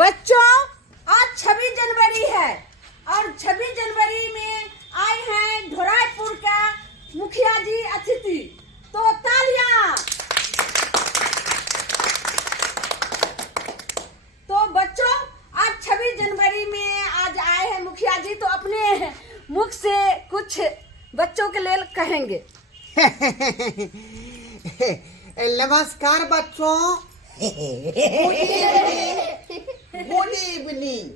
बच्चों, आज 26 जनवरी है और 26 जनवरी में आए हैं ढोराईपुर का मुखिया जी अतिथि, तो तालियां। तो बच्चों, आज 26 जनवरी में आज आए हैं मुखिया जी, तो अपने मुख से कुछ बच्चों के लिए कहेंगे। नमस्कार बच्चों, गुड इवनिंग।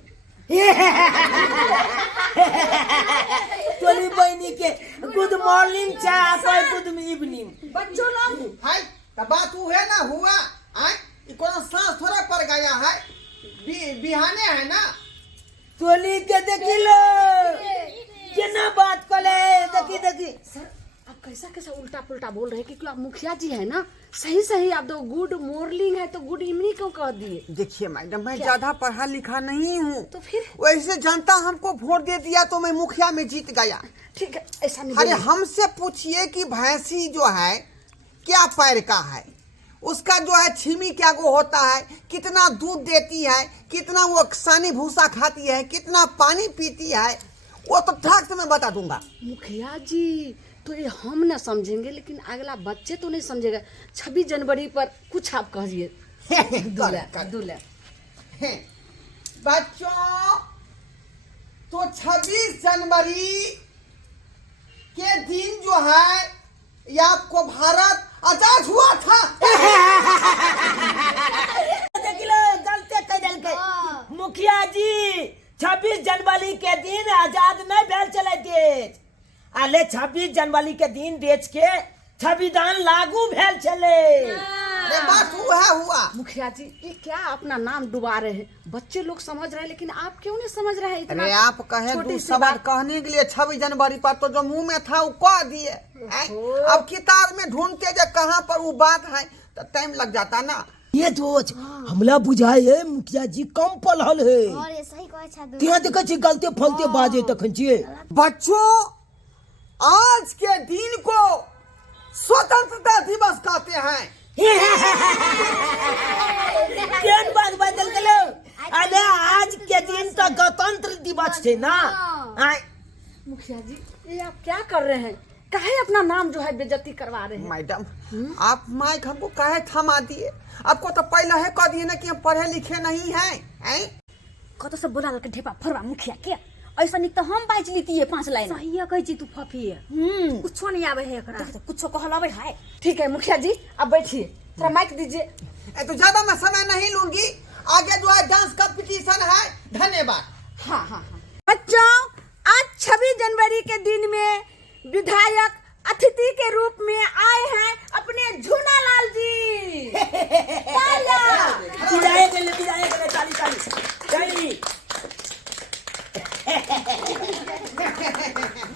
तोरी बहनी के गुड मॉर्निंग चाहे गुड इवनिंग। बच्चों लोग हाय तो बात वो है ना हुआ आय कोनो सांस थोड़ा पड़ गया है, बिहाने है ना। तोली के देखी लो केना बात करे, देखी देखी। सर, आप कैसा कैसा उल्टा पुल्टा बोल रहे हैं, क्योंकि आप मुखिया जी है ना। सही सही आप तो गुड मॉर्निंग है तो गुड इवनिंग क्यों कह दिए? देखिए मैडम, मैं ज्यादा पढ़ा लिखा नहीं हूँ, तो फिर वैसे जनता हमको वोट दे दिया तो मैं मुखिया में जीत गया। ठीक है, ऐसा नहीं अरे बोलिए। हमसे पूछिए कि भैंसी जो है क्या पैर का है, उसका जो है छीमी क्या वो होता है, कितना दूध देती है, कितना वो सानी भूसा खाती है, कितना पानी पीती है, वो तो ठाक से मैं बता दूंगा। मुखिया जी तो ये हम ना समझेंगे, लेकिन अगला बच्चे तो नहीं समझेगा। 26 जनवरी पर कुछ आप कहिए। दूल्हा बच्चों, तो 26 जनवरी के दिन जो है ये आपको भारत आजाद हुआ था। देखी लो गलते कह दिल के मुखिया जी 26 जनवरी के दिन आजाद नहीं भेल चले देश। अले 26 जनवरी के दिन देश के संविधान लागू भेल चले। अरे बात हुआ। मुखिया जी ये क्या अपना नाम डुबा रहे हैं? बच्चे लोग समझ रहे हैं, लेकिन आप क्यों नहीं समझ रहे हैं? इतना अरे आप कहे छोटी दो सी शब्द बात। कहने के लिए 26 जनवरी पर तो जो मुंह में था वो कह दिए। अब किताब में ढूंढते जो कहाँ पर वो बात है तो टाइम लग जाता ना। ये दोच हमला बुझाए है मुखिया जी कम पढ़ल है। और ऐसा ही कोई अच्छा तिहा देखे छी गलते फलते बाजे तखन छिए। बच्चों, आज के दिन को स्वतंत्रता दिवस कहते हैं। केन बात बदल गेलो। अरे आज के दिन तो गणतंत्र दिवस थे ना। आय मुखिया जी ये आप क्या कर रहे हैं? काहे अपना नाम जो है बेइज्जती करवा रहे हैं? मैडम, आप माइक हमको काहे थमा दिए? आपको तो पहले है कह दिए ना कि हम पढ़े लिखे नहीं हैं। कत से बोला के ढेपा फरवा मुखिया के ऐसा निक तो हम बाज लीती है 5 लाइन। सही है, कही जी तू फफी है। कुछो नहीं आवे है एकरा, कुछो कहलावे है। ठीक है मुखिया जी, अब बैठिए, थोड़ा माइक दीजिए। तो ज्यादा मैं समय नहीं लूंगी, आगे जो है डांस कंपटीशन है। धन्यवाद। हाँ। बच्चों, आज 26 जनवरी के दिन में विधायक अतिथि के रूप में आए हैं अपने झूनालाल जी। बिदाई के ताली।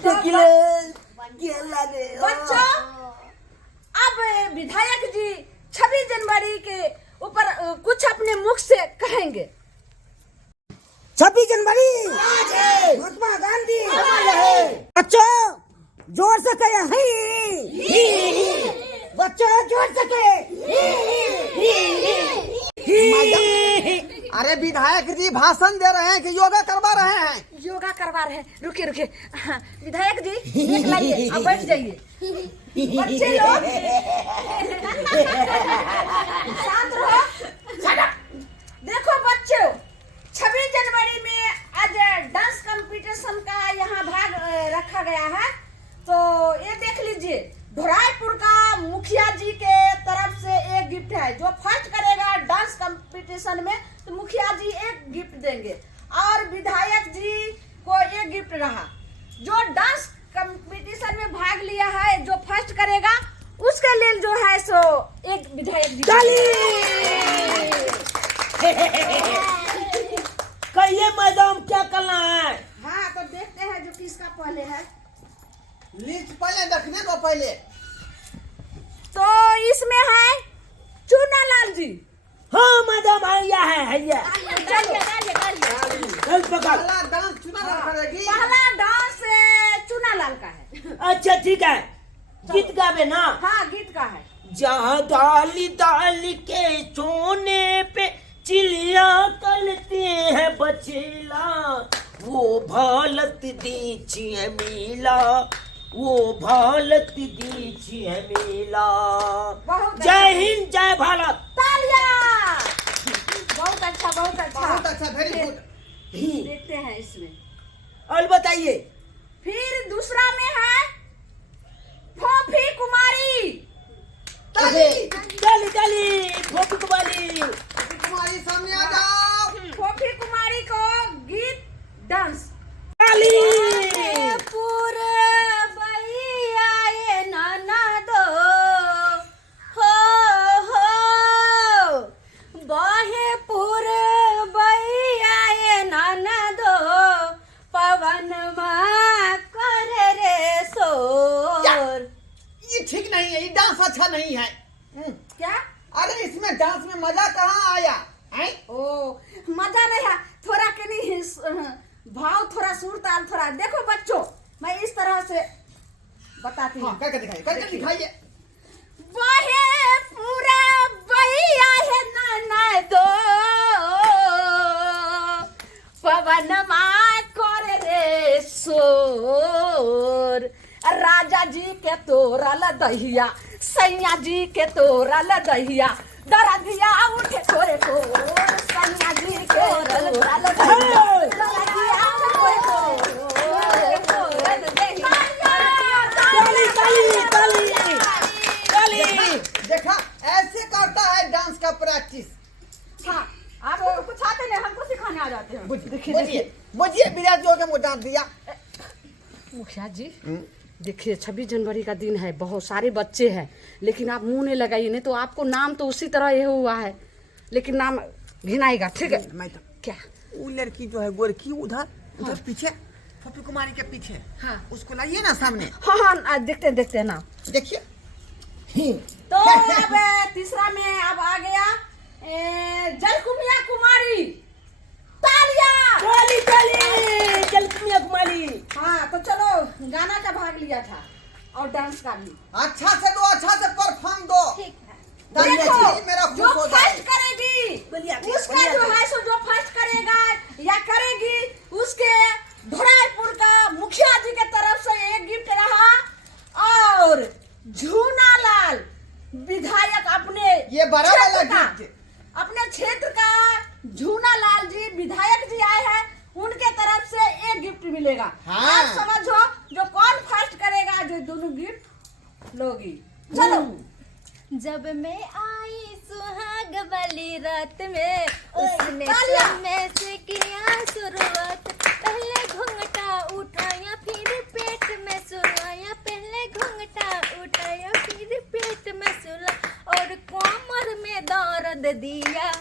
देखिले के लागे। बच्चों, अब विधायक जी 26 जनवरी के ऊपर कुछ अपने मुख से कहेंगे। 26 जनवरी महात्मा गांधी। बच्चों जोर से कहे बच्चों जोर से अरे विधायक जी भाषण दे रहे हैं कि योगा करवा रहे हैं? योगा करवा रहे हैं। रुकिए। हाँ, विधायक जी देख लाइए, अब बैठ जाइए। बच्चे लोग शांत रहो। देखो बच्चों, 26 जनवरी में आज डांस कंपटीशन का यहाँ भाग रखा गया है, तो ये देख लीजिए। ढोराईपुर का मुखिया जी के तरफ से एक गिफ्ट है। जो फर्स्ट करेगा डांस कंपटीशन में तो मुखिया जी एक गिफ्ट देंगे, और विधायक जी को एक गिफ्ट रहा। जो डांस कंपटीशन में भाग लिया है, जो फर्स्ट करेगा उसके लिए जो है सो एक विधायक जी। कहिए मैडम क्या करना है? हाँ, तो देखते हैं जो किसका पहले है। लिस्ट पहले देखने दो पहले। तो इसमें है चूनालाल जी। हाँ मैडम भैया है चलिए। चल पकड़। पहला डांस चुनाव करेगी। पहला डांस चूनालाल का है। अच्छा ठीक है, गीत गावे ना। हाँ, गीत का है। जहाँ डाली के सोने पे चिड़िया कलते भारत दीजिए मिला, वो भारत दीजिए मिला। बहुत जय हिंद, जय भारत। तालियां। बहुत अच्छा, बहुत अच्छा। बहुत अच्छा, वेरी गुड। देखते हैं इसमें। और बताइए। फिर दूसरा में है फोफी कुमारी। चली चली फोफी कुमारी। तुम्हारी सामने आ जाओ। फोफी कुमारी को गीत डांस। ये ठीक नहीं है, ये डांस अच्छा नहीं है। क्या? अरे इसमें डांस में मजा कहाँ आया है? ओ मजा नहीं है, थोड़ा के नहीं भाव, थोड़ा सुर ताल, थोड़ा देखो बच्चों, मैं इस तरह से बताती हूँ। हाँ, करके दिखाइए, करके दिखाइए। बहे पूरा बहिया है नाना दो, पवन माँ कर रे शोर, राजा जी के तोरल दहिया, सैया जी के तोरल दहिया, दरदिया उठे कोरे कोर, सैया जी के तोरल दहिया, दरदिया उठे कोरे कोर, देखा, ऐसे करता है डांस का प्रैक्टिस। हाँ, आपको कुछ आते नहीं, हमको सिखाने आ जाते हैं। बुझिए विराट जो के डांस दिया। मुखिया जी देखिए 26 जनवरी का दिन है, बहुत सारे बच्चे हैं, लेकिन आप मुंह नहीं लगाइए, नहीं तो आपको नाम तो उसी तरह ये हुआ है, लेकिन नाम घिनाएगा। ठीक है? मैं तो क्या? वो लड़की जो है गोरखी उधर उधर पीछे, फोफी कुमारी के पीछे। हाँ। उसको लाइए ना सामने, हाँ देखते हैं ना। देखिए। तो अब तीसरा में अब आ गया जलकुमिया कुमारी। तालियां। जलकुमिया कुमारी। हाँ, तो चलो गाना का भाग लिया था और डांस का भी। अच्छा से दो, अच्छा से परफॉर्म दो। ठीक है। तालियां देखो, चाहिए, मेरा खुश जो हो जाए। फर्स्ट करेगी बढ़िया, उसका बढ़िया। जो है सो जो फर्स्ट करेगा या करेगी उसके धोराईपुर का मुखिया जी के तरफ से एक गिफ्ट रहा, और झूना लाल विधायक अपने ये बड़ा वाला क्षेत्र का- गिफ्ट। अपने क्षेत्र का झूना लाल जी विधायक जी आए हैं, उनके तरफ से एक गिफ्ट मिलेगा। हाँ। आप समझो जो कौन फर्स्ट करेगा जो दोनों गिफ्ट लोगी। चलो। जब मैं आई सुहाग वाली रात में, उसने तालियां। समय से किया शुरुआत, पहले घूंघटा उठाया फिर पेट में सुलाया, पहले घूंघटा उठाया फिर पेट में सुला, और कमर में दर्द दिया।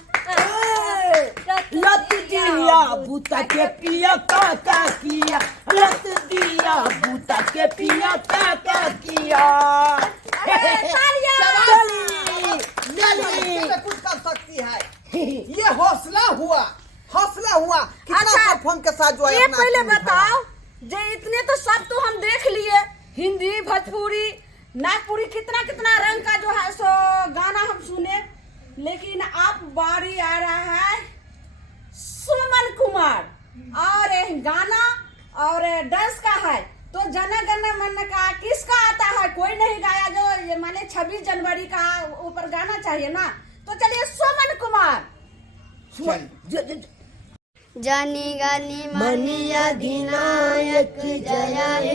लत दिया बूता के पिया का किया, लत दिया बूता के पिया का किया। में कुछ कर सकती है। ये हौसला हुआ, हौसला हुआ। कितना अच्छा, परफॉर्म के साथ जो है ये अपना पहले एक्टिंग बताओ, जो इतने तो सब तो हम देख लिए, हिंदी, भोजपुरी, नागपुरी, कितना कितना रंग का जो है सो गाना हम सुने, लेकिन अब बारी आ रहा है सुमन कुमार, और गाना और डांस का है। तो जन गण मन का किसका आता है? कोई नहीं गाया, जो ये माने 26 जनवरी का ऊपर गाना चाहिए ना। तो चलिए सुमन कुमार। चल। जानी गानी मनी अधिनायक जया हे,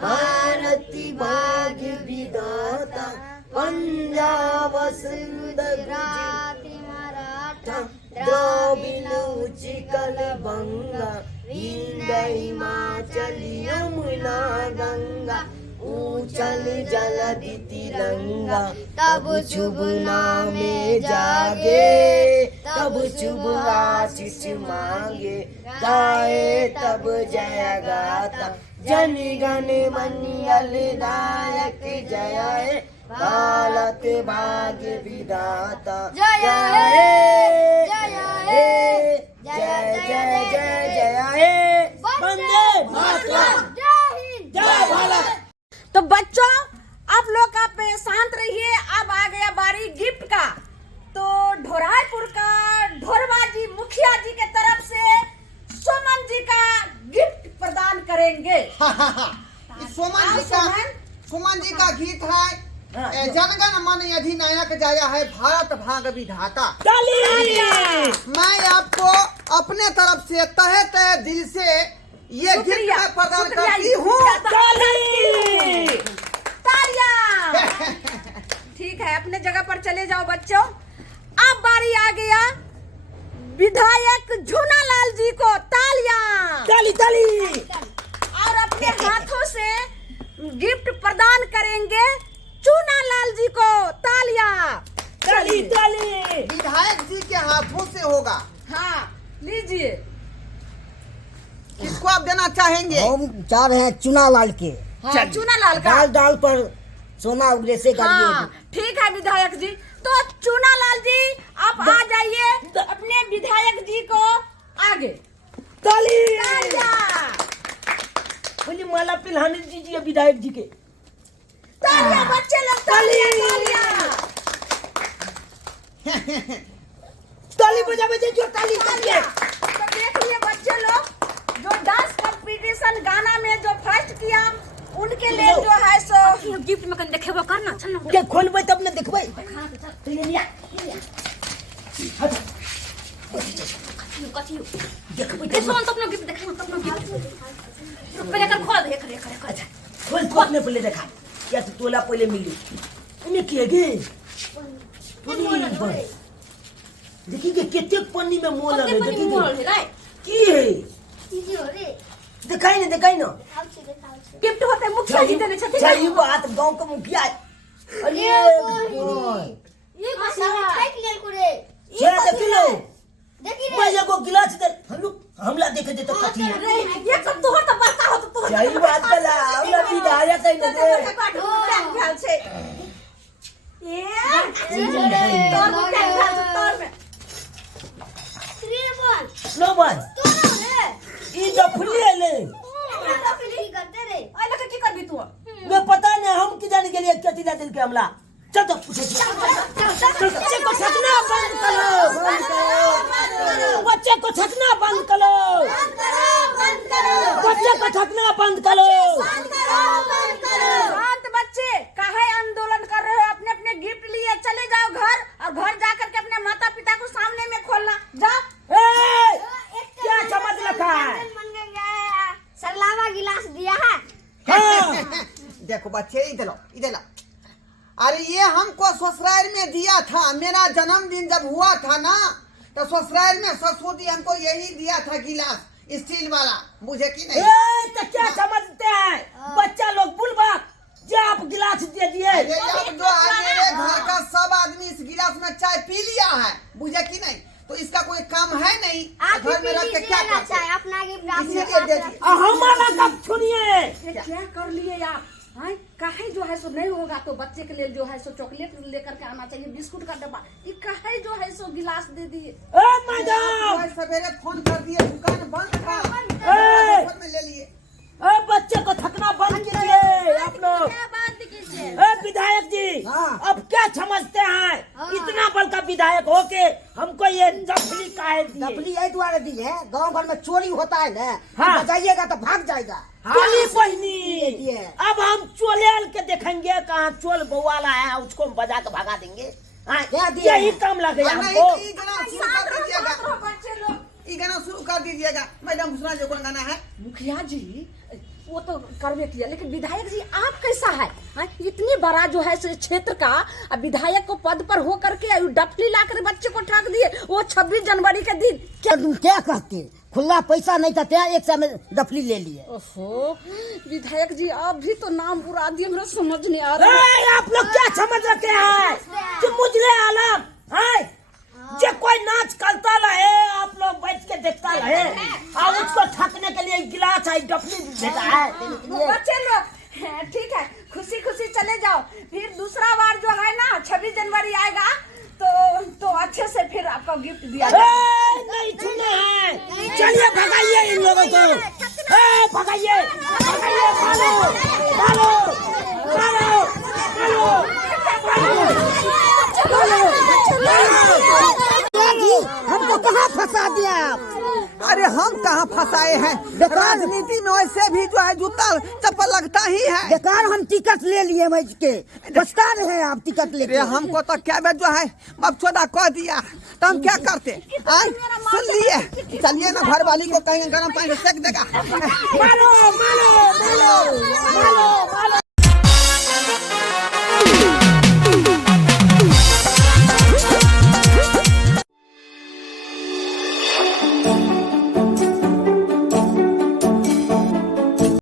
भारती भाग्य विधाता, पंजाब सिंध गुजराती मराठा द्रविड़ उच्चकल बंगा, विंध्य हिमाचल यमुना गंगा, ऊंचल जलधि तिरंगा, तब शुभ नामे जागे, तब शुभ आशीष मांगे, गाए तब जय गाता, जन गण मन अधिनायक जय हे, भारत भाग्य विधाता। जय हे, जय हे, जय जय जय जय हे, वंदे मातरम। जय हिंद, जय भारत। तो बच्चों, आप लोग आप शांत रहिए, अब आ गया बारी गिफ्ट का। तो ढोराईपुर का ढोरवा जी मुखिया जी के तरफ से सुमन जी का गिफ्ट करेंगे। सुमन जी का गीत है जनगण मन अधिनायक जया है भारत भाग विधाता। मैं आपको अपने तरफ से तहे तहे दिल से ये गिफ्ट प्रदान करती हूँ। ठीक है, अपने जगह पर चले जाओ बच्चों। अब बारी आ गया विधायक झूनालाल जी को तालियां। ताली और अपने हाथों से गिफ्ट प्रदान करेंगे चूनालाल जी को। तालियां। ताली विधायक जी के हाथों से होगा। हाँ, लीजिए। किसको आप देना चाहेंगे? हम चाह रहे हैं चूनालाल के। हाँ, चूनालाल का। डाल डाल पर सोना उगले से हाँ, ठीक है विधायक जी। तो चूनालाल जी आप आ जाइए अपने विधायक जी को आगे। तालियां। बोलिए माला पिलहानी दीजिए विधायक जी के। तालियां बच्चे लोग, तालियां। ताली बजावे जो ताली तालियां। तो देखिए बच्चे लोग, जो डांस कंपटीशन गाना में जो फर्स्ट किया उनके लिए जो है सो गिफ्ट में कन देखेबो करना चल ना। के खोलबै तब न देखबै। कथी देखबै देखो हम तो अपना गिफ्ट देखा तो अपना गिफ्ट पहले कर खोल एक खोल खोलने पहले देखा क्या तो तोला पहले मिली इन्हें किए गे देखिए कि कितने पन्नी में मोल है। देखिए की है दिखाई ना गिफ्ट होते मुखिया जी देने छथिन। सही बात गांव का मुखिया। अरे ये कसा फेंक लेल करे। ये देखी लो मैं एगो गिलास दे हमला देखे दे तो कथी है ये सब तोहर तो बड़का हो तो तोहर सही बात कला हमला विधायक है न दे ख्याल से ये तोर में क्या ख्याल से तोर में नो भाई ई तो फुले ले ओए लगे की करबी तू? मैं पता नहीं हम की जाने के लिए कथी ला दिल के हमला। चल तो पूछे बच्चे को थकना बंद करो बच्चे को थकना बंद करो बच्चे को थकना बंद करो। शांत बच्चे, काहे आंदोलन कर रहे हो? अपने अपने गिफ्ट लिए चले जाओ घर, और घर जाकर के अपने माता पिता को सामने में खोलना। जाओ। क्या समझ रखा है? सरलावा गिलास दिया है। हाँ। देखो बच्चे इधर लो। अरे ये हमको ससुराल में दिया था। मेरा जन्मदिन जब हुआ था ना तो ससुराल में ससुर जी हमको यही दिया था गिलास स्टील वाला। मुझे की नहीं तो क्या समझते हैं बच्चा लोग बुलबा जो आप गिलास दे दिए। अरे अब जो है मेरे घर का सब आदमी इस गिलास में चाय पी लिया है। मुझे की नहीं तो इसका कोई काम है नहीं। घर में रख के क्या करते हैं? अपना इसीलिए दे दिए। हमारा कब सुनिए ये क्या कर लिए आप? हाँ, काहे जो है सो नहीं होगा तो बच्चे के लिए जो है सो चॉकलेट लेकर के आना चाहिए, बिस्कुट का डब्बा। ये काहे जो है सो गिलास दे दिए? मैडम आज सवेरे फोन कर दिए, दुकान बंद था, फोन में ले लिए। बच्चे को थकना बंद कीजिए आप लोग। विधायक जी अब क्या समझते हैं? इतना बल का विधायक हो के हमको ये डफली काहे दिए? डफली यही द्वारा दी है। गांव भर में चोरी होता है ना, हाँ। बजाइएगा तो भाग जाएगा। चोली बहनी दिए। अब हम चोलेल के देखेंगे कहाँ चोल बउवाला है उसको हम बजा के भगा देंगे। क्या दिया यही है? काम लगे नहीं, हमको। ये गाना शुरू कर दीजिएगा। बच्चे लोग, ये गाना शुरू कर दीजिएगा। मैडम दूसरा जो कौन गाना है? मुखिया जी वो तो करवे किया, लेकिन विधायक जी आप कैसा है? हाँ, इतनी बड़ा जो है सो क्षेत्र का अब विधायक को पद पर हो करके डफली ला कर बच्चे को ठग दिए, वो 26 जनवरी के दिन। क्या तुम क्या कहते? खुला पैसा नहीं था क्या? एक समय डफली ले लिए। ओहो विधायक जी आप भी तो नाम बुरा दिए, मेरा समझ नहीं आ रहा। आप लोग क्या समझ रखे हैं कि मुझे आलम है जो कोई नाच करता रहे आप लोग बैठ के देखता रहे और उसको थकने के लिए गिलास है डफली भेजा है। बच्चे लोग ठीक है, खुशी खुशी चले जाओ। फिर दूसरा बार जो है ना 26 जनवरी आएगा तो अच्छे से फिर आपको गिफ्ट दिया जाएगा। नहीं छूना है। चलिए भगाइए इन लोगों को। भगाइए भगाइए मारो मारो मारो मारो। हमको कहाँ फंसा दिया आप? अरे हम कहाँ फंसाए हैं, राजनीति में वैसे भी जो है जूता चप्पल लगता ही है। बेकार हम टिकट ले लिए मैच के, पछता रहे हैं आप टिकट अरे लेके। हमको तो क्या बे जो है मबचोदा कह दिया, तो हम क्या करते? सुन लिए, चलिए ना घर वाली को कहीं गर्म पानी से सेक देगा। मारो मारो मारो मारो मारो